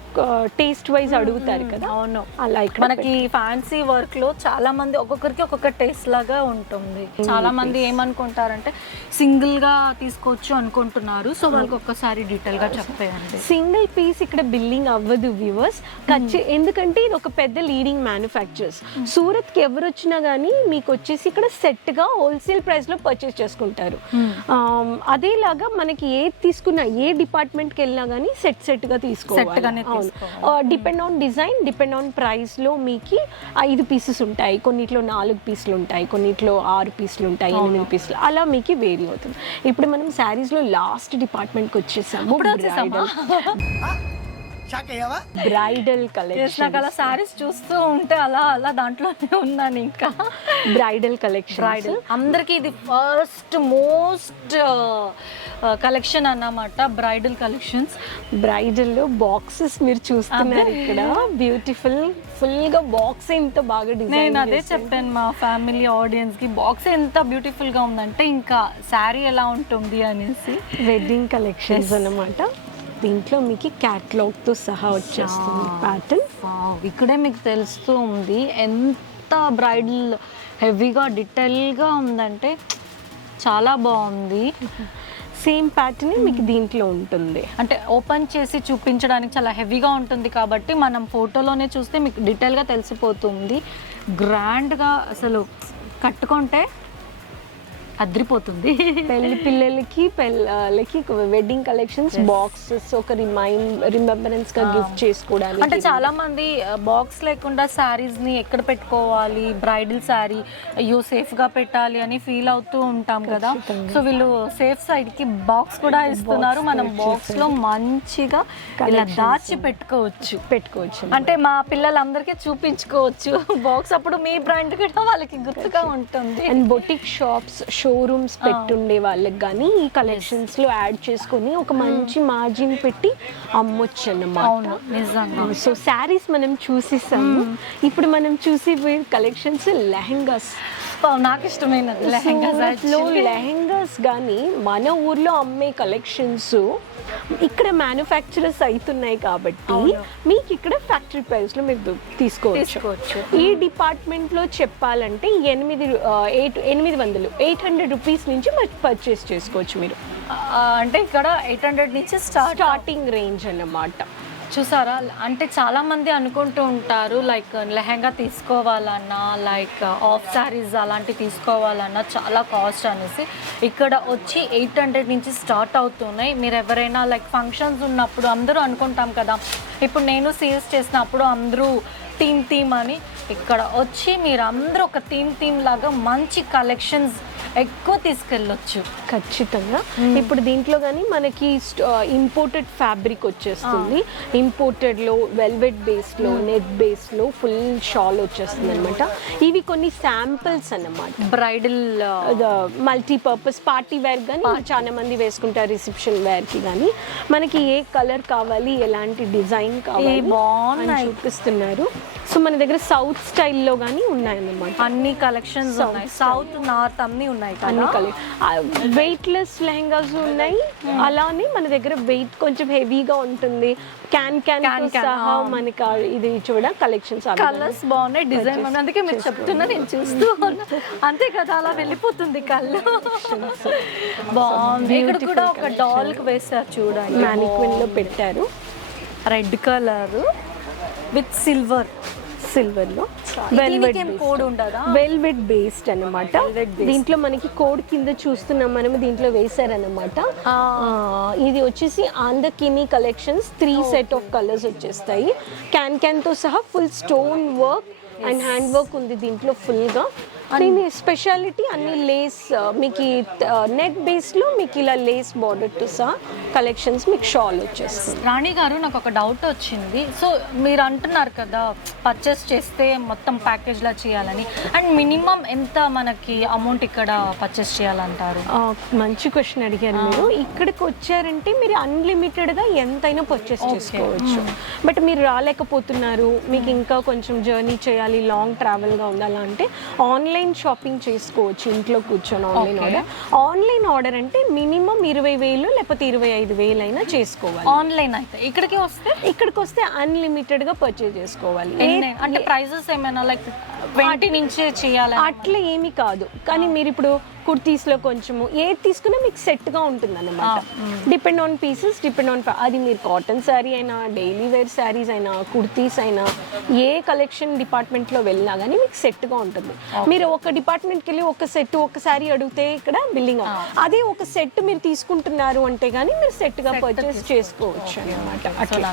టేస్ట్ వైజ్ అడుగుతారు కదా, అవును. అలా ఇక్కడ మనకి ఫ్యాన్సీ వర్క్ లో చాలా మంది ఒక్కొక్కరికి ఒక్కొక్క టేస్ట్ లాగా ఉంటుంది. చాలా మంది ఏమనుకుంటారంటే సింగిల్ గా తీసుకోవచ్చు అనుకుంటున్నారు. సో వాళ్ళకి ఒక్కసారి డీటెయిల్ గా చెప్పేయండి. సింగిల్ పీస్ ఇక్కడ బిల్లింగ్ అవ్వదు వ్యూవర్స్, ఎందుకంటే ఇది ఒక పెద్ద లీడింగ్ మ్యానుఫ్యాక్చరర్స్. సూరత్ కి ఎవరు వచ్చినా గానీ మీకు వచ్చేసి ఇక్కడ సెట్ గా హోల్సేల్ ప్రైస్ లో పర్చేస్ చేసుకుంటారు. అదేలాగా మనకి ఏది తీసుకున్నా, ఏ డిపార్ట్మెంట్ కి వెళ్ళినా కానీ సెట్ గా తీసుకోవాలి. Depend on design, depend on price లో మీకు 5 పీసెస్ ఉంటాయి, కొన్నిట్లో 4 పీసులు ఉంటాయి, కొన్నిట్లో 6 పీసులు ఉంటాయి, 8 పీసులు, అలా మీకు వేరీ అవుతుంది. ఇప్పుడు మనం శారీస్ లో లాస్ట్ డిపార్ట్మెంట్ కి వచ్చేసాము, బ్రైడల్ కలెక్షన్. అలా సారీస్ చూస్తూ ఉంటే అలా దాంట్లోనే ఉన్నాను. ఇంకా బ్రైడల్ కలెక్షన్, బ్రైడల్ అందరికి ఇది ఫస్ట్ మోస్ట్ కలెక్షన్ అన్నమాట. బ్రైడల్ కలెక్షన్స్, బ్రైడల్ లో బాక్సెస్ మీరు చూస్తున్నారు ఇక్కడ, బ్యూటిఫుల్ ఫుల్ గా బాక్స్ ఎంత బాగా డిజైన్. నేను అదే చెప్పాను మా ఫ్యామిలీ ఆడియన్స్ కి, బాక్స్ ఎంత బ్యూటిఫుల్ గా ఉందంటే ఇంకా శారీ ఎలా ఉంటుంది అనేసి. వెడ్డింగ్ కలెక్షన్స్ అన్నమాట. దీంట్లో మీకు క్యాటలాగ్ తో సహా వచ్చేస్తుంది ప్యాటర్న్. ఇక్కడే మీకు తెలుస్తూ ఉంది ఎంత బ్రైడల్ హెవీగా డీటెయిల్గా ఉందంటే చాలా బాగుంది. సేమ్ ప్యాటర్న్ మీకు దీంట్లో ఉంటుంది. అంటే ఓపెన్ చేసి చూపించడానికి చాలా హెవీగా ఉంటుంది కాబట్టి మనం ఫోటోలోనే చూస్తే మీకు డీటెయిల్గా తెలిసిపోతుంది. గ్రాండ్గా అసలు కట్టుకుంటే అద్రిపోతుంది. పెళ్లి పిల్లలకి వెడ్డింగ్ కలెక్షన్స్, బాక్సెస్ ఒక రిమెంబరెన్స్ గా గిఫ్ట్ చేసుకోవడానికి. అంటే చాలా మంది బాక్స్ లేకుండా శారీస్ ని ఎక్కడ పెట్టుకోవాలి, బ్రైడల్ శారీ అయ్యో సేఫ్ గా పెట్టాలి అని ఫీల్ అవుతూ ఉంటాం కదా. సో వీళ్ళు సేఫ్ సైడ్ కి బాక్స్ కూడా ఇస్తున్నారు. మనం బాక్స్ లో మంచిగా ఇలా దాచి పెట్టుకోవచ్చు. అంటే మా పిల్లలందరికీ చూపించుకోవచ్చు బాక్స్. అప్పుడు మీ బ్రాండ్ కూడా వాళ్ళకి గుర్తుగా ఉంటుంది. అండ్ బొటిక్ షాప్స్, షోరూమ్స్ పెట్టుండే వాళ్ళకి కానీ ఈ కలెక్షన్స్ లో యాడ్ చేసుకొని ఒక మంచి మార్జిన్ పెట్టి అమ్మొచ్చు అన్నమాట. సో శారీస్ మనం చూసేసాము. ఇప్పుడు మనం చూసే కలెక్షన్స్ లెహెంగాస్. నాకు ఇష్టమైన లెహెంగాస్ కానీ మన ఊర్లో అమ్మే కలెక్షన్స్ ఇక్కడ మ్యానుఫ్యాక్చరర్స్ అవుతున్నాయి కాబట్టి మీకు ఇక్కడ ఫ్యాక్టరీ ప్రైస్ లో మీరు తీసుకోవచ్చు. ఈ డిపార్ట్మెంట్ లో చెప్పాలంటే 800 రూపీస్ నుంచి పర్చేస్ చేసుకోవచ్చు మీరు. అంటే ఇక్కడ 800 నుంచి స్టార్టింగ్ రేంజ్ అన్నమాట. చూసారా, అంటే చాలా మంది అనుకుంటూ ఉంటారు లైక్ లెహెంగా తీసుకోవాలన్నా, లైక్ ఆఫ్ శారీస్ అలాంటివి తీసుకోవాలన్నా చాలా కాస్ట్ అనేసి. ఇక్కడ వచ్చి 800 నుంచి స్టార్ట్ అవుతున్నాయి. మీరు ఎవరైనా లైక్ ఫంక్షన్స్ ఉన్నప్పుడు అందరూ అనుకుంటాం కదా, ఇప్పుడు నేను సేల్స్ చేసినప్పుడు అందరూ థీమ్ అని, ఇక్కడ వచ్చి మీరు అందరూ ఒక థీమ్ లాగా మంచి కలెక్షన్స్ ఎక్కువ తీసుకెళ్ళొచ్చు ఖచ్చితంగా. ఇప్పుడు దీంట్లో కానీ మనకి ఇంపోర్టెడ్ ఫ్యాబ్రిక్ వచ్చేస్తుంది. ఇంపోర్టెడ్ లో వెల్వెట్ బేస్ లో, నెట్ బేస్ లో ఫుల్ షాల్ వచ్చేస్తుంది అనమాట. ఇవి కొన్ని శాంపిల్స్ అన్నమాట. బ్రైడల్ మల్టీపర్పస్ పార్టీ వేర్ కానీ చాలా మంది వేసుకుంటారు, రిసెప్షన్ వేర్ కి కానీ. మనకి ఏ కలర్ కావాలి, ఎలాంటి డిజైన్ కావాలి బాగున్నాయి చూపిస్తున్నారు. సో మన దగ్గర సౌత్ స్టైల్లో కానీ ఉన్నాయన్నమాట. అన్ని కలెక్షన్స్ ఉన్నాయి, సౌత్ నార్త్ అన్ని ఉన్నాయి. వెయిట్లెస్ లెహంగాస్ ఉన్నాయి. అలానే మన దగ్గర వెయిట్ కొంచెం హెవీగా ఉంటుంది. క్యాన్ సహా మనకి ఇది చూడ కలెక్షన్స్, కలర్స్ బాగున్నాయి, డిజైన్ బాగుంది. అందుకే మీరు చెప్తున్నా, నేను చూస్తూ ఉన్నా. అంతే కదా, అలా వెళ్ళిపోతుంది కళ్ళు. బాగుంది. ఇక్కడ కూడా ఒక డాల్ కి వేస్తారు చూడండి, మ్యానిక్విన్ లో పెట్టారు. రెడ్ కలర్ విత్ సిల్వర్ లో వెల్వెట్ బేస్డ్ అన్నమాట. దీంట్లో మనకి కోడ్ కింద చూస్తున్నాం మనము, దీంట్లో వేసారన్నమాట. ఇది వచ్చేసి ఆంధ్రకిని కలెక్షన్స్ 3 సెట్ ఆఫ్ కలర్స్ వచ్చేస్తాయి. క్యాన్ తో సహా full stone work and hand work ఉంది దీంట్లో ఫుల్ గా. దీని స్పెషాలిటీ అన్ని లేస్ మీకు నెక్ బేస్లో మీకు ఇలా లేస్ బార్డర్తో సహా కలెక్షన్స్ మీకు షాల్ వచ్చేస్తుంది. రాణి గారు నాకు ఒక డౌట్ వచ్చింది. సో మీరు అంటున్నారు కదా పర్చేస్ చేస్తే మొత్తం ప్యాకేజ్లా చేయాలని, అండ్ మినిమం ఎంత మనకి అమౌంట్ ఇక్కడ పర్చేస్ చేయాలంటారు? మంచి క్వశ్చన్ అడిగారు మీరు. ఇక్కడికి వచ్చారంటే మీరు అన్లిమిటెడ్గా ఎంతైనా పర్చేస్ చేసుకోవచ్చు. బట్ మీరు రాలేకపోతున్నారు, మీకు ఇంకా కొంచెం జర్నీ చేయాలి, లాంగ్ ట్రావెల్గా ఉండాలంటే ఆన్లైన్ షాపింగ్ చేసుకోవచ్చు ఇంట్లో కూర్చొని. ఆన్లైన్ ఆర్డర్ అంటే మినిమం 20,000 లేకపోతే 25,000 అయినా చేసుకోవాలి. ఆన్లైన్ అయితే ఇక్కడికి వస్తే అన్లిమిటెడ్గా పర్చేజ్ చేసుకోవాలి. అంటే ప్రైజెస్ ఏమైనా లైక్ 20 నుంచే చేయాలి అట్లా ఏమీ కాదు. కానీ మీరు ఇప్పుడు కుర్తీస్లో కొంచెము ఏది తీసుకున్నా మీకు సెట్గా ఉంటుంది అన్నమాట. Depend on pieces, depend on అది మీరు కాటన్ శారీ అయినా, డైలీ వేర్ శారీస్ అయినా, కుర్తీస్ అయినా, ఏ కలెక్షన్ డిపార్ట్మెంట్లో వెళ్ళినా కానీ మీకు సెట్గా ఉంటుంది. మీరు ఒక డిపార్ట్మెంట్కి వెళ్ళి ఒక సెట్ ఒక శారీ అడిగితే ఇక్కడ బిల్లింగ్, అదే ఒక సెట్ మీరు తీసుకుంటున్నారు అంటే కానీ మీరు సెట్గా పర్చేస్ చేసుకోవచ్చు అన్నమాట. అట్లా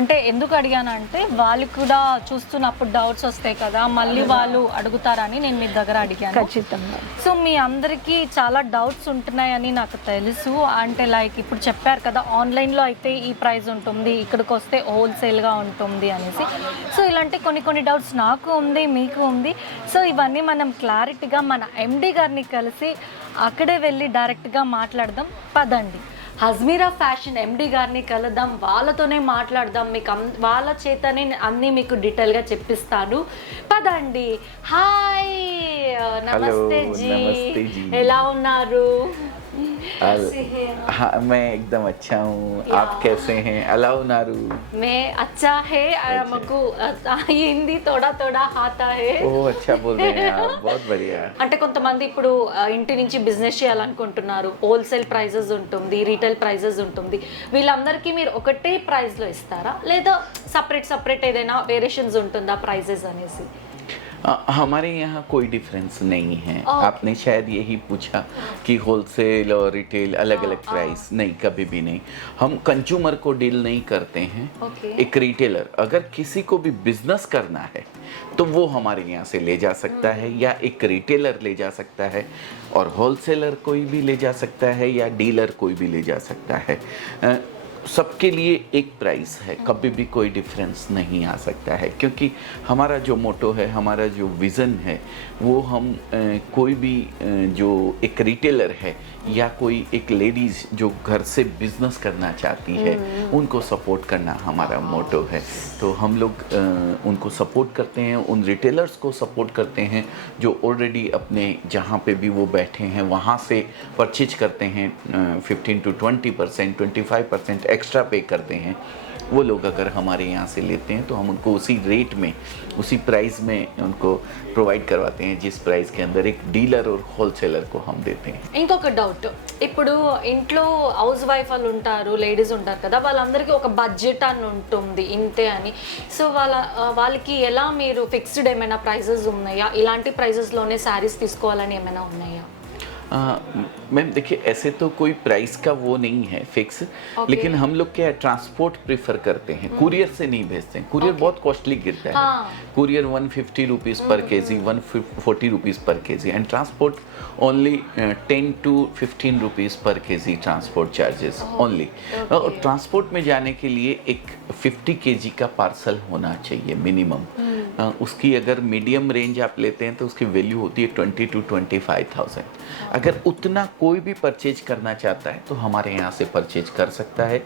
అంటే ఎందుకు అడిగానంటే వాళ్ళు కూడా చూస్తున్నప్పుడు డౌట్స్ వస్తాయి కదా, మళ్ళీ వాళ్ళు అడుగుతారని నేను మీ దగ్గర అడిగాను. ఖచ్చితంగా. సో మీ అందరికీ చాలా డౌట్స్ ఉంటున్నాయని నాకు తెలుసు. అంటే లైక్ ఇప్పుడు చెప్పారు కదా ఆన్లైన్లో అయితే ఈ ప్రైస్ ఉంటుంది, ఇక్కడికి వస్తే హోల్సేల్గా ఉంటుంది అనేసి. సో ఇలాంటి కొన్ని డౌట్స్ నాకు ఉంది, మీకు ఉంది. సో ఇవన్నీ మనం క్లారిటీగా మన ఎండి గారిని కలిసి అక్కడే వెళ్ళి డైరెక్ట్గా మాట్లాడదాం. పదండి, హజ్మీరా ఫ్యాషన్ ఎండి గారిని కలుద్దాం, వాళ్ళతోనే మాట్లాడదాం. మీకు వాళ్ళ చేతనే అన్నీ మీకు డీటెయిల్గా చెప్పిస్తాను. పదండి. హాయ్, నమస్తే జీ, ఎలా ఉన్నారు? हाँ, मैं एकदम अच्छा हूँ. आप कैसे हैं? अलाउ नारू. मैं अच्छा है, हमको हिंदी थोड़ा थोड़ा आता है. ओह, अच्छा बोल रहे हैं आप, बहुत बढ़िया. అంటే కొంతమంది ఇప్పుడు ఇంటి నుంచి బిజినెస్ చేయాలనుకుంటున్నారు, హోల్సేల్ ప్రైజెస్ ఉంటుంది, రీటైల్ ప్రైజెస్ ఉంటుంది. వీళ్ళందరికీ మీరు ఒకటే ప్రైస్లో ఇస్తారా, లేదా సపరేట్ ఏదైనా వేరియేషన్స్ ఉంటుందా ప్రైజెస్ అనేసి? हमारे यहाँ कोई डिफरेंस नहीं है. आपने शायद यही पूछा कि होलसेल और रिटेल अलग अलग प्राइस. नहीं, कभी भी नहीं. हम कंज्यूमर को डील नहीं करते हैं. एक रिटेलर अगर किसी को भी बिजनेस करना है तो वो हमारे यहाँ से ले जा सकता है, या एक रिटेलर ले जा सकता है, और होलसेलर कोई भी ले जा सकता है, या डीलर कोई भी ले जा सकता है. सबके लिए एक प्राइस है, कभी भी कोई डिफरेंस नहीं आ सकता है, क्योंकि हमारा जो मोटो है, हमारा जो विज़न है, वो हम कोई भी जो एक रिटेलर है या कोई एक लेडीज़ जो घर से बिजनेस करना चाहती है, उनको सपोर्ट करना हमारा मोटो है. तो हम लोग उनको सपोर्ट करते हैं, उन रिटेलर्स को सपोर्ट करते हैं जो ऑलरेडी अपने जहाँ पे भी वो बैठे हैं वहाँ से परचेज करते हैं. 15 to 20%, 25% एक्स्ट्रा पे करते हैं. वो लोग अगर हमारे यहाँ से लेते हैं तो हम उनको उसी रेट में, उसी प्राइस में उनको प्रोवाइड करवाते हैं जिस प्राइस के अंदर एक डीलर और होलसेलर को हम देते हैं. ఇంకొక డౌట్, ఇప్పుడు ఇంట్లో హౌస్ వైఫ్ వాళ్ళు ఉంటారు, లేడీస్ ఉంటారు కదా, వాళ్ళందరికీ ఒక బడ్జెట్ అని ఉంటుంది ఇంతే అని. సో వాళ్ళకి ఎలా మీరు ఫిక్స్డ్ ఏమైనా ప్రైజెస్ ఉన్నాయా, ఇలాంటి ప్రైజెస్లోనే శారీస్ తీసుకోవాలని ఏమైనా ఉన్నాయా? मैम देखिए, ऐसे तो कोई प्राइस का वो नहीं है फिक्स. लेकिन हम लोग क्या ट्रांसपोर्ट प्रेफर करते हैं, कुरियर से नहीं भेजते हैं. कुरियर बहुत कॉस्टली गिरता है. कुरियर 150 रुपीज़ पर केजी, 140 रुपीज़ पर KG, and transport only 10 to 15 rupees पर केजी ट्रांसपोर्ट चार्जेस ओनली. और ट्रांसपोर्ट में जाने के लिए एक 50 केजी का पार्सल होना चाहिए मिनिमम. उसकी अगर मीडियम रेंज आप लेते हैं तो उसकी वैल्यू होती है 20 to 25,000. अगर उतना कोई भी परचेज करना चाहता है तो हमारे यहाँ से परचेज कर सकता है,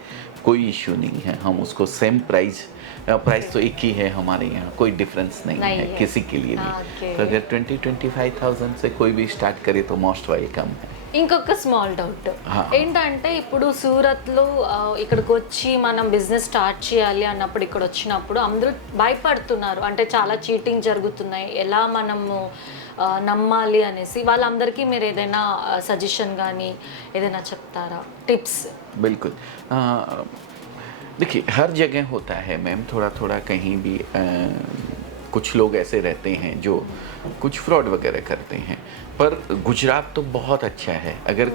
कोई इश्यू नहीं है. हम उसको सेम प्राइस तो एक ही है हमारे यहाँ, कोई डिफरेंस नहीं है किसी के लिए भी. तो अगर 20-25,000 से कोई भी स्टार्ट करे तो मोस्ट वेलकम है. ఇంకొక స్మాల్ డౌట్ ఏంటంటే, ఇప్పుడు సూరత్లో ఇక్కడికి వచ్చి మనం బిజినెస్ స్టార్ట్ చేయాలి అన్నప్పుడు, ఇక్కడ వచ్చినప్పుడు అందరూ భయపడుతున్నారు, అంటే చాలా చీటింగ్ జరుగుతున్నాయి, ఎలా మనము నమ్మాలి అనేసి. వాళ్ళందరికీ మీరు ఏదైనా సజెషన్ కానీ ఏదైనా చెప్తారా, టిప్స్? बिल्कुल. देखिए, हर जगह होता है मैम, थोड़ा थोड़ा कहीं भी कुछ लोग ऐसे रहते हैं जो कुछ फ्रॉड वगैरह करते हैं. पर गुजरात तो बहुत अच्छा है। अगर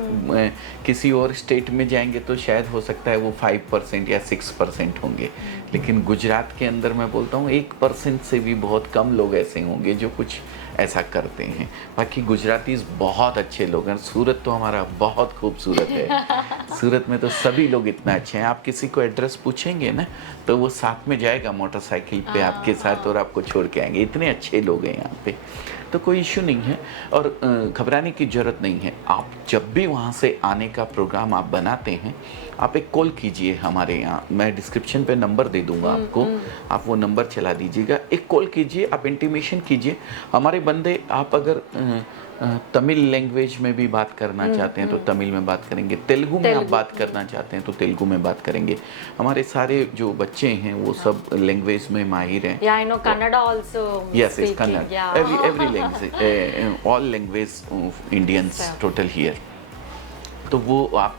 किसी और स्टेट में जाएंगे तो शायद हो सकता है वो 5% या 6% होंगे, लेकिन गुजरात के अंदर मैं बोलता हूँ 1% से भी बहुत कम लोग ऐसे होंगे जो कुछ ऐसा करते हैं। बाकी गुजरातीज बहुत अच्छे लोग हैं। सूरत तो हमारा बहुत खूबसूरत है। सूरत में तो सभी लोग इतना अच्छे हैं, आप किसी को एड्रेस पूछेंगे ना तो वो साथ में जाएगा मोटरसाइकिल पे आपके साथ और आपको छोड़ के आएंगे। इतने अच्छे लोग हैं यहाँ पे, तो कोई इशू नहीं है और घबराने की ज़रूरत नहीं है। आप जब भी वहाँ से आने का प्रोग्राम आप बनाते हैं, आप एक कॉल कीजिए हमारे यहाँ, मैं डिस्क्रिप्शन पे नंबर दे दूँगा आपको, आप वो नंबर चला दीजिएगा, एक कॉल कीजिए, आप इंटीमेशन कीजिए। हमारे बंदे, आप अगर तमिल लैंग्वेज में भी बात करना चाहते हैं तो तमिल में बात करेंगे, तेलुगु में आप बात करना चाहते हैं तो तेलुगु में बात करेंगे। हमारे सारे जो बच्चे हैं वो सब लैंग्वेज में माहिर हैं। Yeah, I know Kannada also. Yes, it's speaking, Kannada. yeah. Every language, all language of Indians Sir. total here. तो वो आप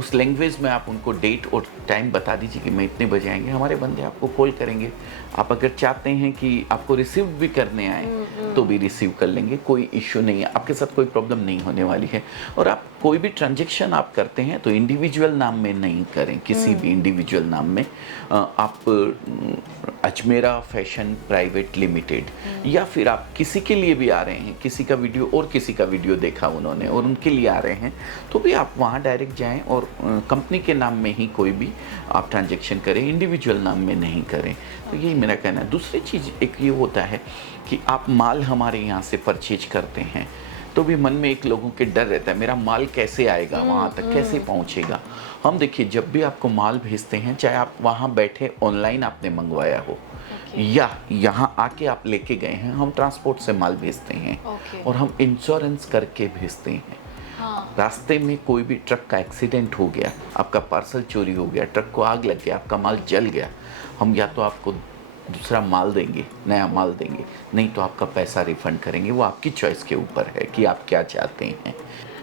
उस लैंग्वेज में आप उनको डेट और टाइम बता दीजिए कि मैं इतने बजे आएंगे, हमारे बंदे आपको कॉल करेंगे। आप अगर चाहते हैं कि आपको रिसीव भी करने आए तो भी रिसीव कर लेंगे, कोई इश्यू नहीं है, आपके साथ कोई प्रॉब्लम नहीं होने वाली है। और आप कोई भी ट्रांजैक्शन आप करते हैं तो इंडिविजुअल नाम में नहीं करें, किसी भी इंडिविजुअल नाम में। आप अजमेरा फैशन प्राइवेट लिमिटेड या फिर आप किसी के लिए भी आ रहे हैं, किसी का वीडियो और किसी का वीडियो देखा उन्होंने और उनके लिए आ रहे हैं, तो भी आप वहाँ डायरेक्ट जाएं और कंपनी के नाम में ही कोई भी आप ट्रांजैक्शन करें, इंडिविजुअल नाम में नहीं करें। तो यही मेरा कहना है। दूसरी चीज़ एक ये होता है कि आप माल हमारे यहाँ से परचेज करते हैं तो भी मन में एक लोगों के डर रहता है, मेरा माल कैसे आएगा वहाँ तक, कैसे पहुँचेगा। हम देखिए, जब भी आपको माल भेजते हैं, चाहे आप वहाँ बैठे ऑनलाइन आपने मंगवाया हो या यहाँ आके आप लेके गए हैं, हम ट्रांसपोर्ट से माल भेजते हैं और हम इंश्योरेंस करके भेजते हैं। रास्ते में कोई भी ट्रक का एक्सीडेंट हो गया, आपका पार्सल चोरी हो गया, ट्रक को आग लग गया, आपका माल जल गया, हम या तो आपको दूसरा माल देंगे, नया माल देंगे, नहीं तो आपका पैसा रिफंड करेंगे। वो आपकी चॉइस के ऊपर है कि आप क्या चाहते हैं।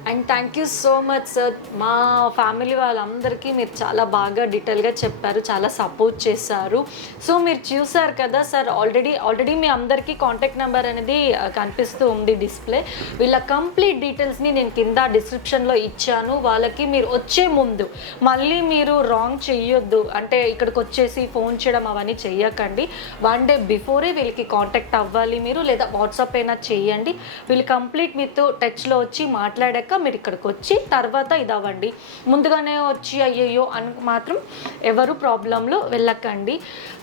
And thank you so much sir. మా ఫ్యామిలీ వాళ్ళందరికీ మీరు చాలా బాగా డీటెయిల్గా చెప్పారు, చాలా సపోర్ట్ చేశారు. సో మీరు చూసారు కదా సార్, ఆల్రెడీ మీ అందరికీ కాంటాక్ట్ నెంబర్ అనేది కనిపిస్తూ ఉంది డిస్ప్లే. వీళ్ళ కంప్లీట్ డీటెయిల్స్ని నేను కింద డిస్క్రిప్షన్లో ఇచ్చాను. వాళ్ళకి మీరు వచ్చే ముందు మళ్ళీ మీరు రాంగ్ చెయ్యొద్దు, అంటే ఇక్కడికి వచ్చేసి ఫోన్ చేయడం అవన్నీ చెయ్యకండి. 1 డే బిఫోరే వీళ్ళకి కాంటాక్ట్ అవ్వాలి మీరు, లేదా వాట్సాప్ అయినా చేయండి. వీళ్ళు కంప్లీట్ మీతో టచ్లో వచ్చి మాట్లాడాక మీరు ఇక్కడికి వచ్చి తర్వాత ఇది అవ్వండి. ముందుగానే వచ్చి అయ్యయ్యో అని మాత్రం ఎవరు ప్రాబ్లంలో వెళ్ళకండి.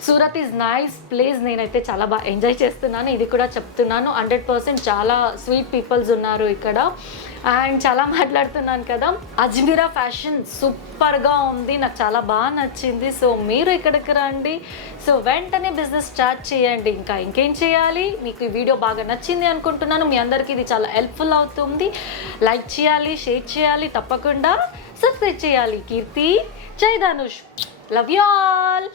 Surat is nice place. నేనైతే చాలా బాగా ఎంజాయ్ చేస్తున్నాను, ఇది కూడా చెప్తున్నాను. 100% చాలా స్వీట్ పీపుల్స్ ఉన్నారు ఇక్కడ. అండ్ చాలా మాట్లాడుతున్నాను కదా, అజ్మీరా ఫ్యాషన్ సూపర్గా ఉంది, నాకు చాలా బాగా నచ్చింది. సో మీరు ఇక్కడికి రండి. సో వెంటనే బిజినెస్ స్టార్ట్ చేయండి. ఇంకేం చేయాలి, మీకు ఈ వీడియో బాగా నచ్చింది అనుకుంటున్నాను. మీ అందరికీ ఇది చాలా హెల్ప్ఫుల్ అవుతుంది. లైక్ చేయాలి, షేర్ చేయాలి, తప్పకుండా సబ్స్క్రైబ్ చేయాలి. కీర్తి, Jai Dhanush, love you all.